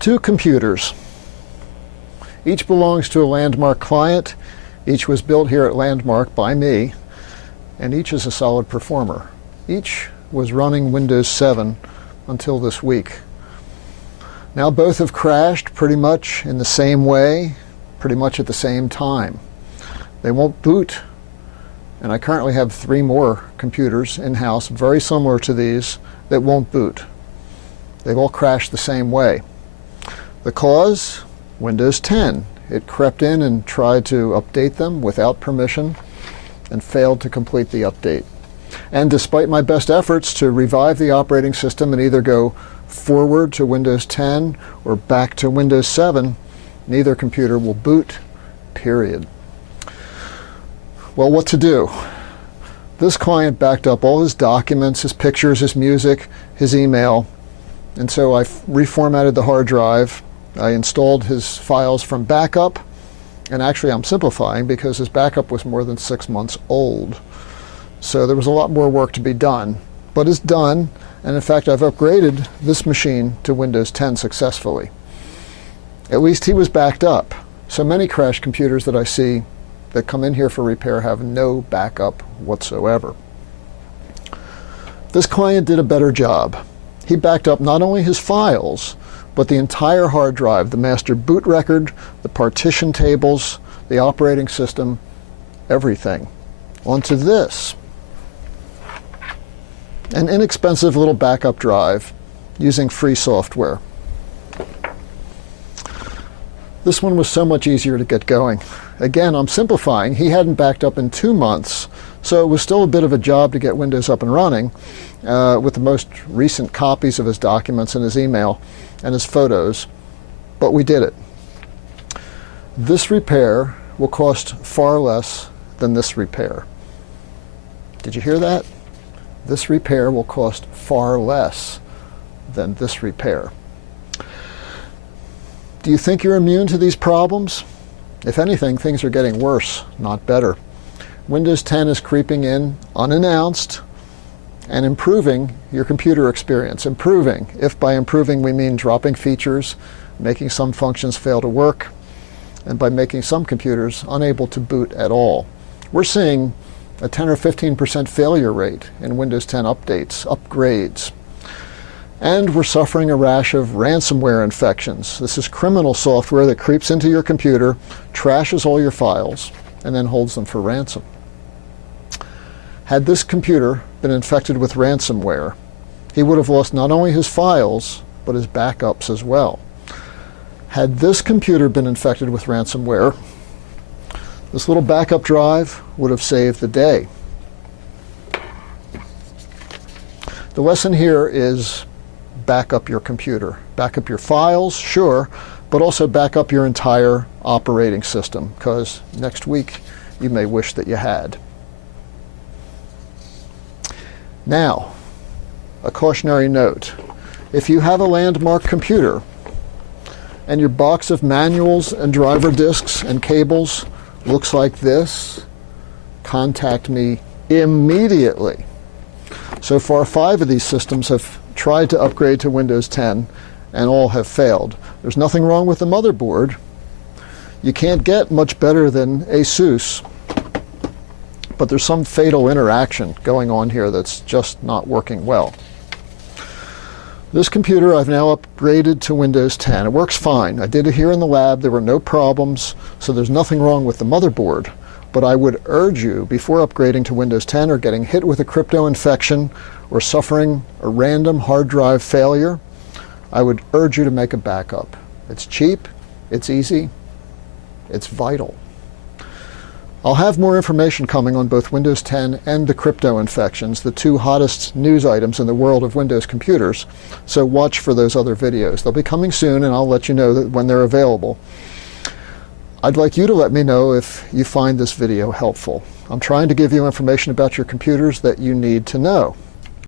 Two computers. Each belongs to a Landmark client. Each was built here at Landmark by me, and each is a solid performer. Each was running Windows 7 until this week. Now both have crashed pretty much in the same way, pretty much at the same time. They won't boot, and I currently have 3 more computers in-house, very similar to these, that won't boot. They've all crashed the same way. The cause? Windows 10. It crept in and tried to update them without permission and failed to complete the update. And despite my best efforts to revive the operating system and either go forward to Windows 10 or back to Windows 7, neither computer will boot, period. Well, what to do? This client backed up all his documents, his pictures, his music, his email, and so I reformatted the hard drive. I installed his files from backup, and actually I'm simplifying because his backup was more than 6 months old. So there was a lot more work to be done, but it's done, and in fact I've upgraded this machine to Windows 10 successfully. At least he was backed up. So many crash computers that I see that come in here for repair have no backup whatsoever. This client did a better job. He backed up not only his files, but the entire hard drive, the master boot record, the partition tables, the operating system, everything, onto this. An inexpensive little backup drive using free software. This one was so much easier to get going. Again, I'm simplifying. He hadn't backed up in 2 months, so it was still a bit of a job to get Windows up and running with the most recent copies of his documents and his email and his photos, but we did it. This repair will cost far less than this repair. Did you hear that? This repair will cost far less than this repair. Do you think you're immune to these problems? If anything, things are getting worse, not better. Windows 10 is creeping in unannounced and improving your computer experience. Improving, if by improving we mean dropping features, making some functions fail to work, and by making some computers unable to boot at all. We're seeing a 10 or 15% failure rate in Windows 10 updates, upgrades. And we're suffering a rash of ransomware infections. This is criminal software that creeps into your computer, trashes all your files, and then holds them for ransom. Had this computer been infected with ransomware, he would have lost not only his files, but his backups as well. Had this computer been infected with ransomware, this little backup drive would have saved the day. The lesson here is back up your computer. Back up your files, sure, but also back up your entire operating system, because next week you may wish that you had. Now, a cautionary note. If you have a Landmark computer and your box of manuals and driver disks and cables looks like this, contact me immediately. So far, 5 of these systems have tried to upgrade to Windows 10 and all have failed. There's nothing wrong with the motherboard. You can't get much better than ASUS, but there's some fatal interaction going on here that's just not working well. This computer I've now upgraded to Windows 10. It works fine. I did it here in the lab. There were no problems, so there's nothing wrong with the motherboard. But I would urge you, before upgrading to Windows 10 or getting hit with a crypto infection or suffering a random hard drive failure, I would urge you to make a backup. It's cheap, it's easy, it's vital. I'll have more information coming on both Windows 10 and the crypto infections, the 2 hottest news items in the world of Windows computers, so watch for those other videos. They'll be coming soon, and I'll let you know that when they're available. I'd like you to let me know if you find this video helpful. I'm trying to give you information about your computers that you need to know.